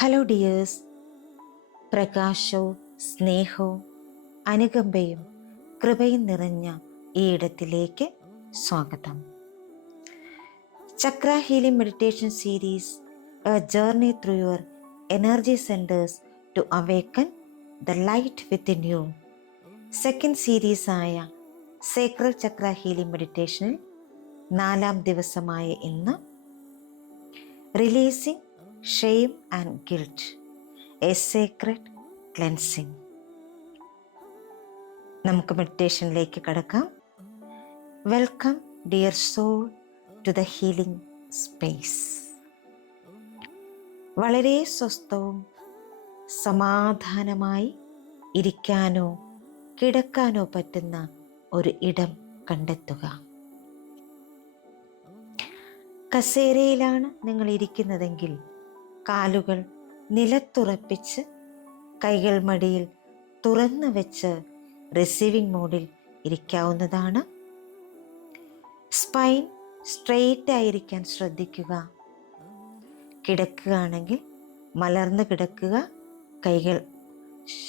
Hello dears, പ്രകാശവും സ്നേഹവും അനുകമ്പയും കൃപയും നിറഞ്ഞ ഈ ഇടത്തിലേക്ക് സ്വാഗതം. Chakra healing meditation series, a journey through your energy centres to awaken the light within you. Second സീരീസായ സേക്രഡ് ചക്ര ഹീലിംഗ് മെഡിറ്റേഷനിൽ 4-ാം ദിവസമായ ഇന്ന് releasing shame and guilt, a sacred cleansing. നമുക്ക് മെഡിറ്റേഷനിലേക്ക് കടക്കാം. Welcome dear soul to the healing space. വളരെ സ്വസ്ഥവും സമാധാനമായി ഇരിക്കാനോ കിടക്കാനോ പറ്റുന്ന ഒരു ഇടം കണ്ടെത്തുക. കസേരയിലാണ് നിങ്ങൾ ഇരിക്കുന്നതെങ്കിൽ കാലുകൾ നിലത്തുറപ്പിച്ച് കൈകൾ മടിയിൽ തുറന്നു വെച്ച് റിസീവിംഗ് മോഡിൽ ഇരിക്കാവുന്നതാണ്. സ്പൈൻ സ്ട്രെയിറ്റ് ആയിരിക്കാൻ ശ്രദ്ധിക്കുക. കിടക്കുകയാണെങ്കിൽ മലർന്ന് കിടക്കുക. കൈകൾ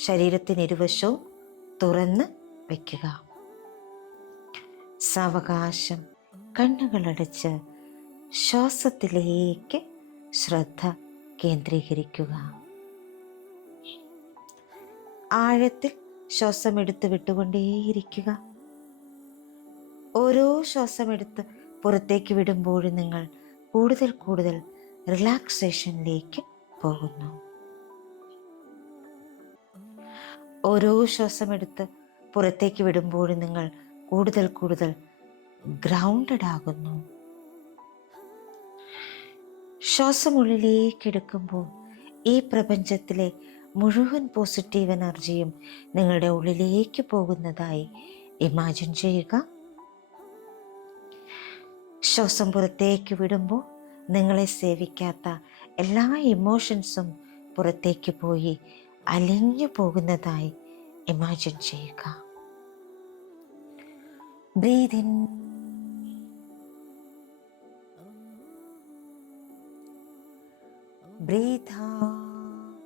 ശരീരത്തിന് ഇരുവശവും തുറന്ന് വയ്ക്കുക. സാവകാശം കണ്ണുകളടച്ച് ശ്വാസത്തിലേക്ക് ശ്രദ്ധ കേന്ദ്രീകരിക്കുക. ആഴത്തിൽ ശ്വാസമെടുത്ത് വിട്ടുകൊണ്ടേയിരിക്കുക. ഓരോ ശ്വാസമെടുത്ത് പുറത്തേക്ക് വിടുമ്പോഴും നിങ്ങൾ കൂടുതൽ കൂടുതൽ റിലാക്സേഷനിലേക്ക് പോകുന്നു. ഓരോ ശ്വാസമെടുത്ത് പുറത്തേക്ക് വിടുമ്പോഴും നിങ്ങൾ കൂടുതൽ കൂടുതൽ ഗ്രൗണ്ടഡ് ആകുന്നു. ശ്വാസമുള്ളിലേക്ക് എടുക്കുമ്പോൾ ഈ പ്രപഞ്ചത്തിലെ മുഴുവൻ പോസിറ്റീവ് എനർജിയും നിങ്ങളുടെ ഉള്ളിലേക്ക് പോകുന്നതായി ഇമാജിൻ ചെയ്യുക. ശ്വാസം പുറത്തേക്ക് വിടുമ്പോൾ നിങ്ങളെ സേവിക്കാത്ത എല്ലാ ഇമോഷൻസും പുറത്തേക്ക് പോയി അലിഞ്ഞു പോകുന്നതായി ഇമാജിൻ ചെയ്യുക. Breathe in, breathe out,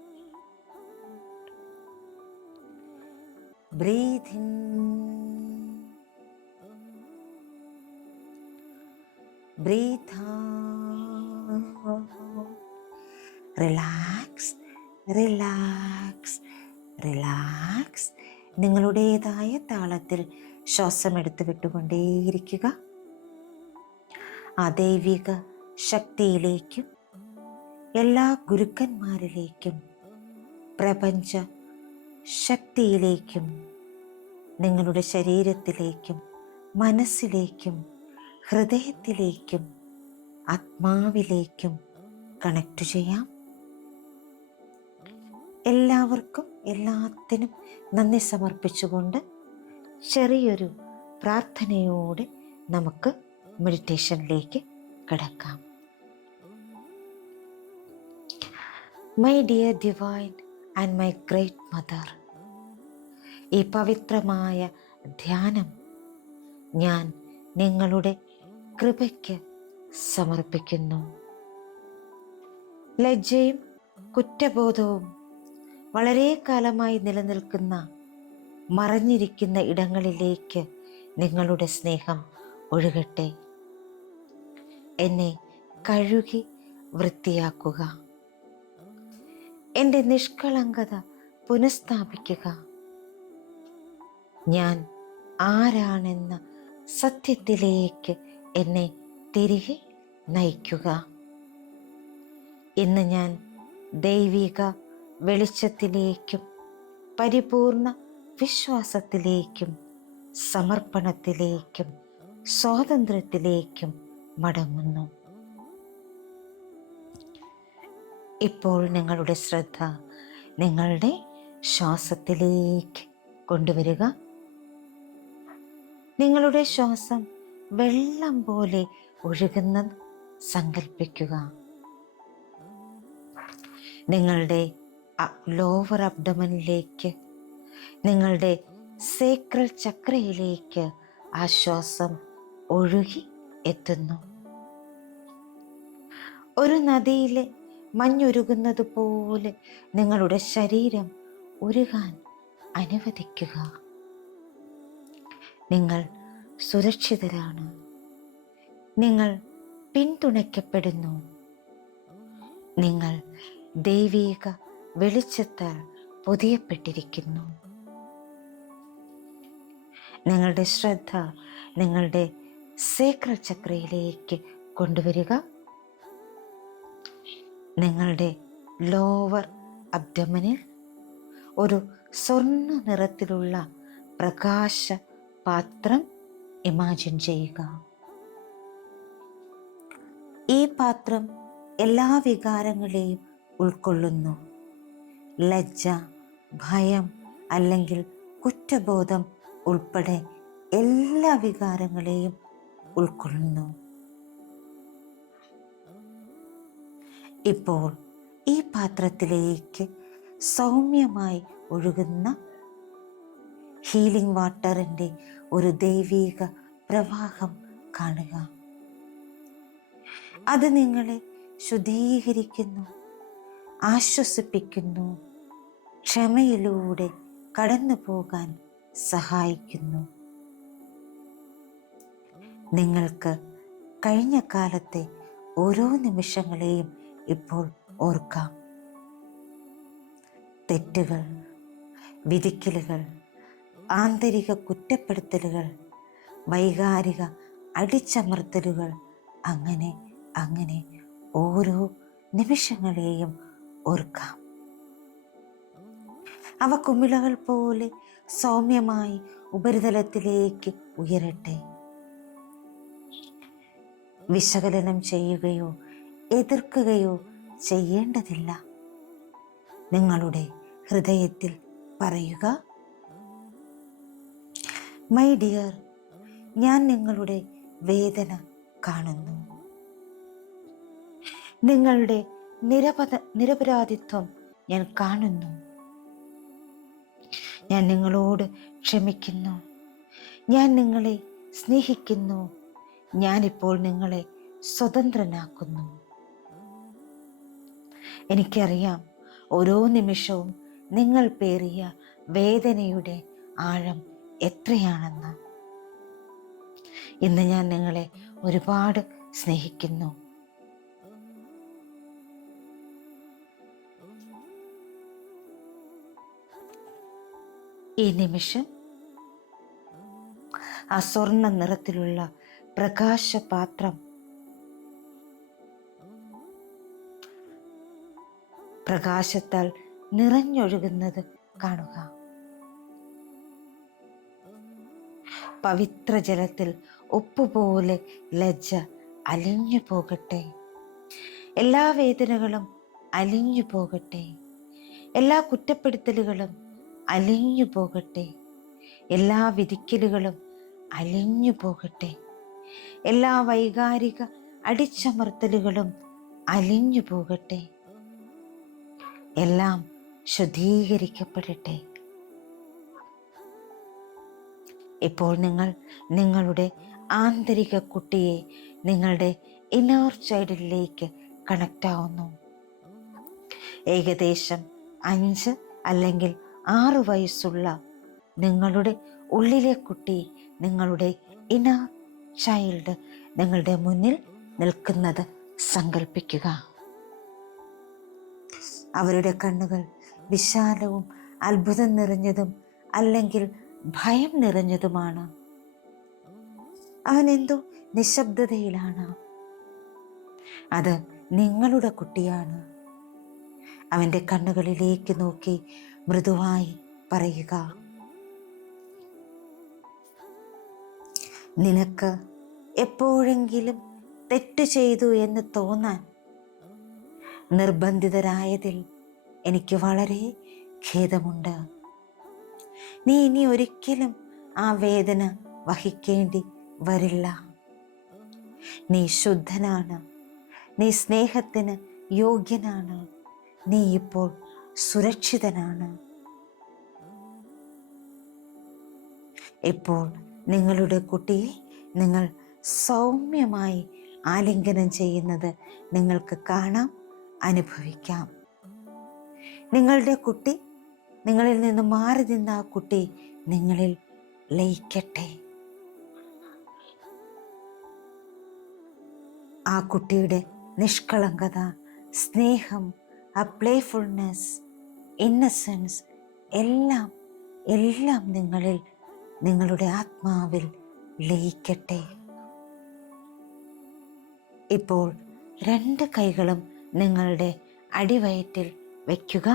breathe in, breathe out. Relax, relax, relax. നിങ്ങളുടേതായ താളത്തിൽ ശ്വാസമെടുത്ത് വിട്ടുകൊണ്ടേയിരിക്കുക. ആ ദൈവിക ശക്തിയിലേക്കും എല്ലാ ഗുരുക്കന്മാരിലേക്കും പ്രപഞ്ച ശക്തിയിലേക്കും നിങ്ങളുടെ ശരീരത്തിലേക്കും മനസ്സിലേക്കും ഹൃദയത്തിലേക്കും ആത്മാവിലേക്കും കണക്ട് ചെയ്യാം. എല്ലാവർക്കും എല്ലാത്തിനും നന്ദി സമർപ്പിച്ചുകൊണ്ട് ചെറിയൊരു പ്രാർത്ഥനയോടെ നമുക്ക് മെഡിറ്റേഷനിലേക്ക് കടക്കാം. My dear divine and my great mother, ഈ പവിത്രമായ ധ്യാനം ഞാൻ നിങ്ങളുടെ കൃപയ്ക്ക് സമർപ്പിക്കുന്നു. ലജ്ജയും കുറ്റബോധവും വളരെ കാലമായി നിലനിൽക്കുന്ന മറഞ്ഞിരിക്കുന്ന ഇടങ്ങളിലേക്ക് നിങ്ങളുടെ സ്നേഹം ഒഴുകട്ടെ. എന്നെ കഴുകി വൃത്തിയാക്കുക. എൻ്റെ നിഷ്കളങ്കത പുനഃസ്ഥാപിക്കുക. ഞാൻ ആരാണെന്ന സത്യത്തിലേക്ക് എന്നെ തിരികെ നയിക്കുക. ഇന്ന് ഞാൻ ദൈവിക വെളിച്ചത്തിലേക്കും പരിപൂർണ വിശ്വാസത്തിലേക്കും സമർപ്പണത്തിലേക്കും സ്വാതന്ത്ര്യത്തിലേക്കും മടങ്ങുന്നു. ഇപ്പോൾ നിങ്ങളുടെ ശ്രദ്ധ നിങ്ങളുടെ ശ്വാസത്തിലേക്ക് കൊണ്ടുവരിക. നിങ്ങളുടെ ശ്വാസം വെള്ളം പോലെ ഒഴുകുന്നത് സങ്കല്പിക്കുക. നിങ്ങളുടെ ലോവർ അബ്ഡമനിലേക്ക്, നിങ്ങളുടെ സേക്രഡ് ചക്രയിലേക്ക് ആ ശ്വാസം ഒഴുകി എത്തുന്നു. ഒരു നദിയിലെ മഞ്ഞുരുകുന്നത് പോലെ നിങ്ങളുടെ ശരീരം ഉരുകാൻ അനുവദിക്കുക. നിങ്ങൾ സുരക്ഷിതരാണ്. നിങ്ങൾ പിന്തുണയ്ക്കപ്പെടുന്നു. നിങ്ങൾ ദൈവീക വെളിച്ചത്താൽ പൊതിയപ്പെട്ടിരിക്കുന്നു. നിങ്ങളുടെ ശ്രദ്ധ നിങ്ങളുടെ സേക്രൽ ചക്രയിലേക്ക് കൊണ്ടുവരിക. നിങ്ങളുടെ ലോവർ അബ്ഡമനിൽ ഒരു സ്വർണ്ണ നിറത്തിലുള്ള പ്രകാശ പാത്രം ഇമാജിൻ ചെയ്യുക. ഈ പാത്രം എല്ലാ വികാരങ്ങളെയും ഉൾക്കൊള്ളുന്നു. ലജ്ജ, ഭയം അല്ലെങ്കിൽ കുറ്റബോധം ഉൾപ്പെടെ എല്ലാ വികാരങ്ങളെയും ഉൾക്കൊള്ളുന്നു. ഇപ്പോൾ ഈ പാത്രത്തിലേക്ക് സൗമ്യമായി ഒഴുകുന്ന ഹീലിംഗ് വാട്ടറിൻ്റെ ഒരു ദൈവീക പ്രവാഹം കാണുക. അത് നിങ്ങളെ ശുദ്ധീകരിക്കുന്നു, ആശ്വസിപ്പിക്കുന്നു, ക്ഷമയിലൂടെ കടന്നു പോകാൻ സഹായിക്കുന്നു. നിങ്ങൾക്ക് കഴിഞ്ഞ കാലത്തെ ഓരോ നിമിഷങ്ങളെയും ഇപ്പോൾ ഓർക്കാം. തെറ്റുകൾ, വിധിക്കലുകൾ, ആന്തരിക കുറ്റപ്പെടുത്തലുകൾ, വൈകാരിക അടിച്ചമർത്തലുകൾ, അങ്ങനെ അങ്ങനെ ഓരോ നിമിഷങ്ങളെയും ഓർക്കാം. അവ കുമിളകൾ പോലെ സൗമ്യമായി ഉപരിതലത്തിലേക്ക് ഉയരട്ടെ. വിശകലനം ചെയ്യുകയോ എതിർക്കുകയോ ചെയ്യേണ്ടതില്ല. നിങ്ങളുടെ ഹൃദയത്തിൽ പറയുക, മൈ ഡിയർ, ഞാൻ നിങ്ങളുടെ വേദന കാണുന്നു. നിങ്ങളുടെ നിരപരാധിത്വം ഞാൻ കാണുന്നു. ഞാൻ നിങ്ങളോട് ക്ഷമിക്കുന്നു. ഞാൻ നിങ്ങളെ സ്നേഹിക്കുന്നു. ഞാനിപ്പോൾ നിങ്ങളെ സ്വതന്ത്രനാക്കുന്നു. എനിക്കറിയാം ഓരോ നിമിഷവും നിങ്ങൾ പേറിയ വേദനയുടെ ആഴം എത്രയാണെന്ന്. ഇന്ന് ഞാൻ നിങ്ങളെ ഒരുപാട് സ്നേഹിക്കുന്നു. ഈ നിമിഷം ആ സ്വർണ്ണ നിറത്തിലുള്ള പ്രകാശപാത്രം പ്രകാശത്താൽ നിറഞ്ഞൊഴുകുന്നത് കാണുക. പവിത്ര ജലത്തിൽ ഉപ്പുപോലെ ലജ്ജ അലിഞ്ഞു പോകട്ടെ. എല്ലാ വേദനകളും അലിഞ്ഞു പോകട്ടെ. എല്ലാ കുറ്റപ്പെടുത്തലുകളും അലിഞ്ഞു പോകട്ടെ. എല്ലാ വിധിക്കലുകളും അലിഞ്ഞു പോകട്ടെ. എല്ലാ വൈകാരിക അടിച്ചമർത്തലുകളും അലിഞ്ഞു പോകട്ടെ. എല്ലാം ശുദ്ധീകരിക്കപ്പെടട്ടെ. ഇപ്പോൾ നിങ്ങൾ നിങ്ങളുടെ ആന്തരിക കുട്ടിയെ നിങ്ങളുടെ ഇന്നർ ചൈൽഡിലേക്ക് കണക്റ്റ് ആവുന്നു. ഏകദേശം 5 അല്ലെങ്കിൽ 6 വയസ്സുള്ള നിങ്ങളുടെ ഉള്ളിലെ കുട്ടി, നിങ്ങളുടെ ഇന്നർ ചൈൽഡ് നിങ്ങളുടെ മുന്നിൽ നിൽക്കുന്നത് സങ്കല്പിക്കുക. അവരുടെ കണ്ണുകൾ വിശാലവും അത്ഭുതം നിറഞ്ഞതും അല്ലെങ്കിൽ ഭയം നിറഞ്ഞതുമാണ്. അവൻ എന്തോ നിശബ്ദതയിലാണ്. അത് നിങ്ങളുടെ കുട്ടിയാണ്. അവൻ്റെ കണ്ണുകളിലേക്ക് നോക്കി മൃദുവായി പറയുക, നിനക്ക് എപ്പോഴെങ്കിലും തെറ്റ് ചെയ്തു എന്ന് തോന്നാൻ നിർബന്ധിതരായതിൽ എനിക്ക് വളരെ ഖേദമുണ്ട്. നീ ഇനി ഒരിക്കലും ആ വേദന വഹിക്കേണ്ടി വരില്ല. നീ ശുദ്ധനാണ്. നീ സ്നേഹത്തിന് യോഗ്യനാണ്. നീ ഇപ്പോൾ സുരക്ഷിതനാണ്. ഇപ്പോൾ നിങ്ങളുടെ കുട്ടിയെ നിങ്ങൾ സൗമ്യമായി ആലിംഗനം ചെയ്യുന്നത് നിങ്ങൾക്ക് കാണാം, അനുഭവിക്കാം. നിങ്ങളുടെ കുട്ടി, നിങ്ങളിൽ നിന്ന് മാറി നിന്ന ആ കുട്ടി നിങ്ങളിൽ ലയിക്കട്ടെ. ആ കുട്ടിയുടെ നിഷ്കളങ്കത, സ്നേഹം, ആ പ്ലേഫുൾനെസ്, ഇന്നസെൻസ് എല്ലാം എല്ലാം നിങ്ങളിൽ, നിങ്ങളുടെ ആത്മാവിൽ ലയിക്കട്ടെ. ഇപ്പോൾ 2 കൈകളും നിങ്ങളുടെ അടിവയറ്റിൽ വയ്ക്കുക.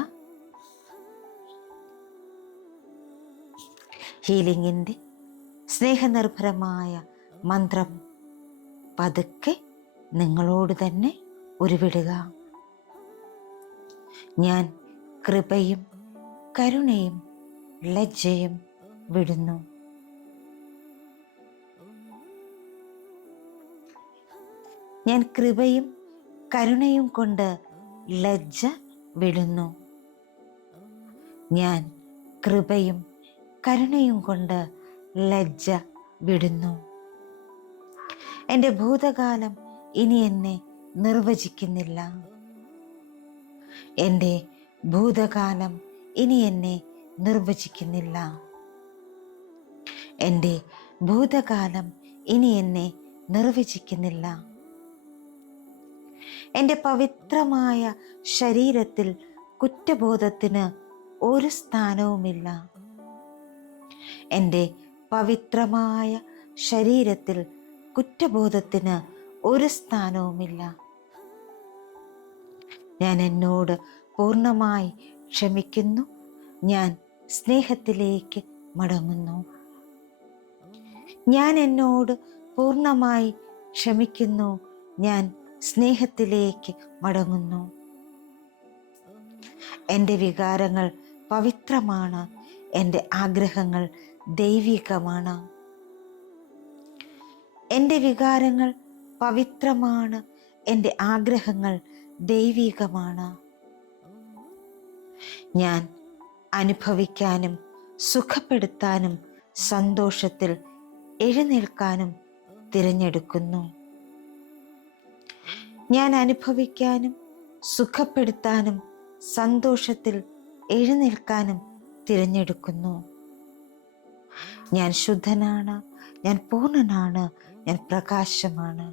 ഹീലിംഗിൻ്റെ സ്നേഹനിർഭരമായ മന്ത്രം പതുക്കെ നിങ്ങളോട് തന്നെ ഉരുവിടുക. ഞാൻ കൃപയും കരുണയും ലജ്ജയും വിടുന്നു. ഞാൻ കൃപയും കരുണയും കൊണ്ട് ലജ്ജ വിടുന്നു. ഞാൻ കൃപയും കരുണയും കൊണ്ട് ലജ്ജ വിടുന്നു. എൻ്റെ ഭൂതകാലം ഇനി എന്നെ നിർവചിക്കുന്നില്ല. എൻ്റെ ഭൂതകാലം ഇനി എന്നെ നിർവചിക്കുന്നില്ല. എൻ്റെ ഭൂതകാലം ഇനി എന്നെ നിർവചിക്കുന്നില്ല. എൻ്റെ പവിത്രമായ ശരീരത്തിൽ കുറ്റബോധത്തിന് ഒരു സ്ഥാനവുമില്ല. എൻ്റെ പവിത്രമായ ശരീരത്തിൽ കുറ്റബോധത്തിന് ഒരു സ്ഥാനവുമില്ല. ഞാൻ എന്നോട് പൂർണ്ണമായി ക്ഷമിക്കുന്നു. ഞാൻ സ്നേഹത്തിലേക്ക് മടങ്ങുന്നു. ഞാൻ എന്നോട് പൂർണ്ണമായി ക്ഷമിക്കുന്നു. ഞാൻ സ്നേഹത്തിലേക്ക് മടങ്ങുന്നു. എൻ്റെ വികാരങ്ങൾ പവിത്രമാണ്. എൻ്റെ ആഗ്രഹങ്ങൾ ദൈവികമാണ്. എൻ്റെ വികാരങ്ങൾ പവിത്രമാണ്. എൻ്റെ ആഗ്രഹങ്ങൾ ദൈവികമാണ്. ഞാൻ അനുഭവിക്കാനും സുഖപ്പെടുത്താനും സന്തോഷത്തിൽ എഴുന്നേൽക്കാനും തിരഞ്ഞെടുക്കുന്നു. ഞാൻ അനുഭവിക്കാനും സുഖപ്പെടുത്താനും സന്തോഷത്തിൽ എഴുന്നേൽക്കാനും തിരഞ്ഞെടുക്കുന്നു. ഞാൻ ശുദ്ധനാണ്. ഞാൻ പൂർണ്ണനാണ്. ഞാൻ പ്രകാശമാണ്.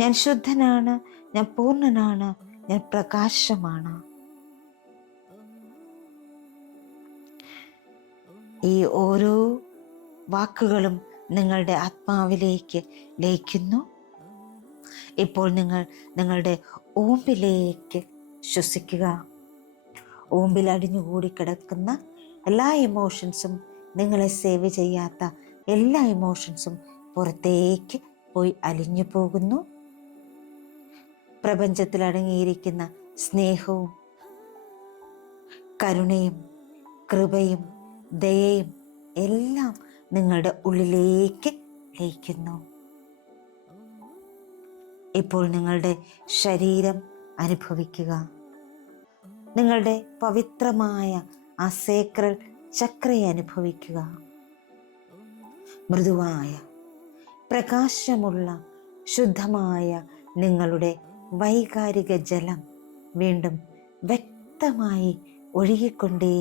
ഞാൻ ശുദ്ധനാണ്. ഞാൻ പൂർണ്ണനാണ്. ഞാൻ പ്രകാശമാണ്. ഈ ഓരോ വാക്കുകളും നിങ്ങളുടെ ആത്മാവിലേക്ക് ലയിക്കുന്നു. ഇപ്പോൾ നിങ്ങൾ നിങ്ങളുടെ ഓമ്പിലേക്ക് ശ്വസിക്കുക. ഓമ്പിൽ അടിഞ്ഞുകൂടി കിടക്കുന്ന എല്ലാ ഇമോഷൻസും, നിങ്ങളെ സേവ് ചെയ്യാത്ത എല്ലാ ഇമോഷൻസും പുറത്തേക്ക് പോയി അലിഞ്ഞു പോകുന്നു. പ്രപഞ്ചത്തിൽ അടങ്ങിയിരിക്കുന്ന സ്നേഹവും കരുണയും കൃപയും ദയയും എല്ലാം നിങ്ങളുടെ ഉള്ളിലേക്ക് ലയിക്കുന്നു. ഇപ്പോൾ നിങ്ങളുടെ ശരീരം അനുഭവിക്കുക. നിങ്ങളുടെ പവിത്രമായ ആ സേക്രൽ ചക്രയെ അനുഭവിക്കുക. മൃദുവായ, പ്രകാശമുള്ള, ശുദ്ധമായ നിങ്ങളുടെ വൈകാരിക ജലം വീണ്ടും വ്യക്തമായി ഒഴുകിക്കൊണ്ടേ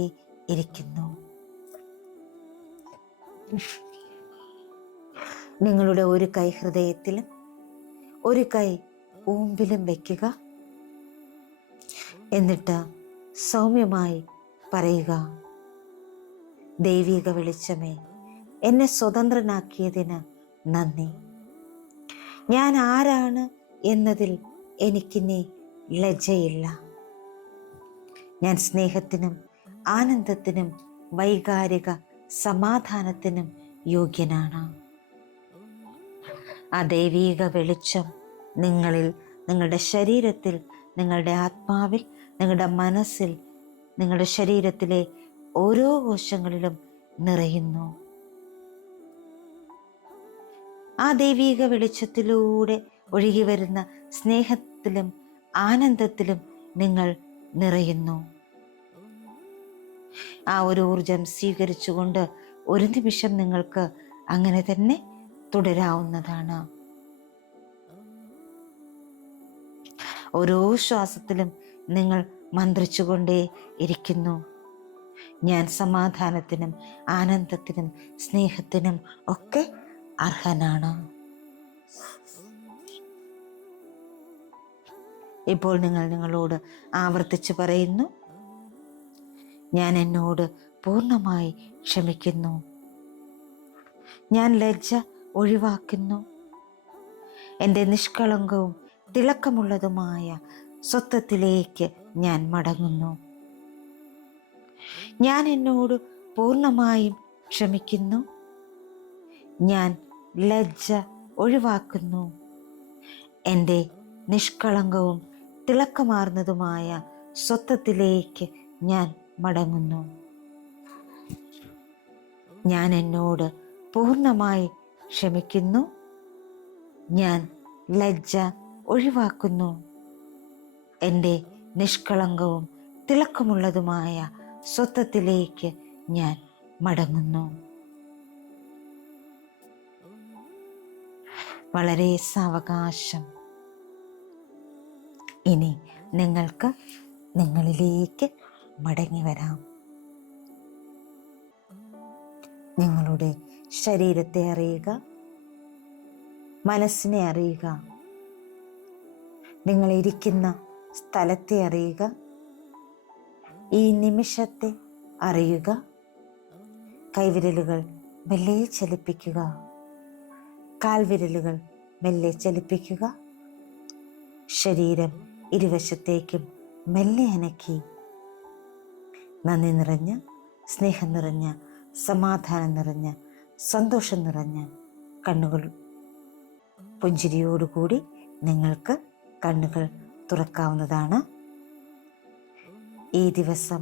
ഇരിക്കുന്നു. നിങ്ങളുടെ ഒരു കൈ ഹൃദയത്തിലും ഒരു കൈ ഊമ്പിലും വയ്ക്കുക. എന്നിട്ട് സൗമ്യമായി പറയുക: ദൈവിക വെളിച്ചമേ, എന്നെ സ്വതന്ത്രനാക്കിയതിന് നന്ദി. ഞാൻ ആരാണ് എന്നതിൽ എനിക്കിനി ലജ്ജയില്ല. ഞാൻ സ്നേഹത്തിനും ആനന്ദത്തിനും വൈകാരിക സമാധാനത്തിനും യോഗ്യനാണ്. ആ ദൈവിക വെളിച്ചം നിങ്ങളിൽ, നിങ്ങളുടെ ശരീരത്തിൽ, നിങ്ങളുടെ ആത്മാവിൽ, നിങ്ങളുടെ മനസ്സിൽ, നിങ്ങളുടെ ശരീരത്തിലെ ഓരോ കോശങ്ങളിലും നിറയുന്നു. ആ ദൈവിക വെളിച്ചത്തിലൂടെ ഒഴുകി വരുന്ന സ്നേഹത്തിലും ആനന്ദത്തിലും നിങ്ങൾ നിറയുന്നു. ആ ഒരു ഊർജം സ്വീകരിച്ചുകൊണ്ട് ഒരു നിമിഷം നിങ്ങൾക്ക് അങ്ങനെ തന്നെ തുടരാവുന്നതാണ്. ഓരോ ശ്വാസത്തിലും നിങ്ങൾ മന്ത്രിച്ചുകൊണ്ടേ ഇരിക്കുന്നു. ഞാൻ സമാധാനത്തിനും ആനന്ദത്തിനും സ്നേഹത്തിനും ഒക്കെ അർഹനാണ്. ഇപ്പോൾ നിങ്ങളോട് ആവർത്തിച്ച് പറയുന്നു, ഞാൻ എന്നോട് പൂർണ്ണമായി ക്ഷമിക്കുന്നു. ഞാൻ ലജ്ജ ഒഴിവാക്കുന്നു. എൻ്റെ നിഷ്കളങ്കവും തിളക്കമുള്ളതുമായ സ്വത്വത്തിലേക്ക് ഞാൻ മടങ്ങുന്നു. ഞാൻ എന്നോട് പൂർണ്ണമായും ക്ഷമിക്കുന്നു. ഞാൻ ലജ്ജ ഒഴിവാക്കുന്നു. എൻ്റെ നിഷ്കളങ്കവും തിളക്കമാർന്നതുമായ സ്വത്വത്തിലേക്ക് ഞാൻ മടങ്ങുന്നു. ഞാൻ എന്നോട് പൂർണ്ണമായി ക്ഷമിക്കുന്നു. ഞാൻ ലജ്ജ ഒഴിവാക്കുന്നു. എൻ്റെ നിഷ്കളങ്കവും തിളക്കമുള്ളതുമായ സ്വത്വത്തിലേക്ക് ഞാൻ മടങ്ങുന്നു. വളരെ സാവകാശം ഇനി നിങ്ങൾക്ക് നിങ്ങളിലേക്ക് മടങ്ങി വരാം. നിങ്ങളുടെ ശരീരത്തെ അറിയുക, മനസ്സിനെ അറിയുക, നിങ്ങളിരിക്കുന്ന സ്ഥലത്തെ അറിയുക, ഈ നിമിഷത്തെ അറിയുക. കൈവിരലുകൾ മെല്ലെ ചലിപ്പിക്കുക, കാൽവിരലുകൾ മെല്ലെ ചലിപ്പിക്കുക. ശരീരം ഇരുവശത്തേക്കും മെല്ലെ അനക്കി നന്ദി നിറഞ്ഞ, സ്നേഹം നിറഞ്ഞ, സമാധാനം നിറഞ്ഞ, സന്തോഷം നിറഞ്ഞ കണ്ണുകൾ പുഞ്ചിരിയോടുകൂടി നിങ്ങൾക്ക് കണ്ണുകൾ തുറക്കാവുന്നതാണ്. ഈ ദിവസം,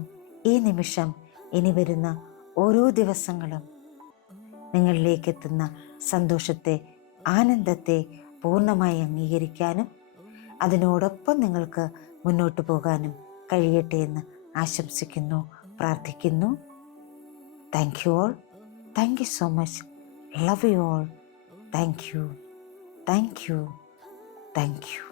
ഈ നിമിഷം, ഇനി വരുന്ന ഓരോ ദിവസങ്ങളും നിങ്ങളിലേക്ക് എത്തുന്ന സന്തോഷത്തെ, ആനന്ദത്തെ പൂർണ്ണമായി അംഗീകരിക്കാനും അതിനോടൊപ്പം നിങ്ങൾക്ക് മുന്നോട്ട് പോകാനും കഴിയട്ടെ എന്ന് ആശംസിക്കുന്നു, പ്രാർത്ഥിക്കുന്നു. Thank you all. Thank you so much. Love you all. Thank you. Thank you. Thank you.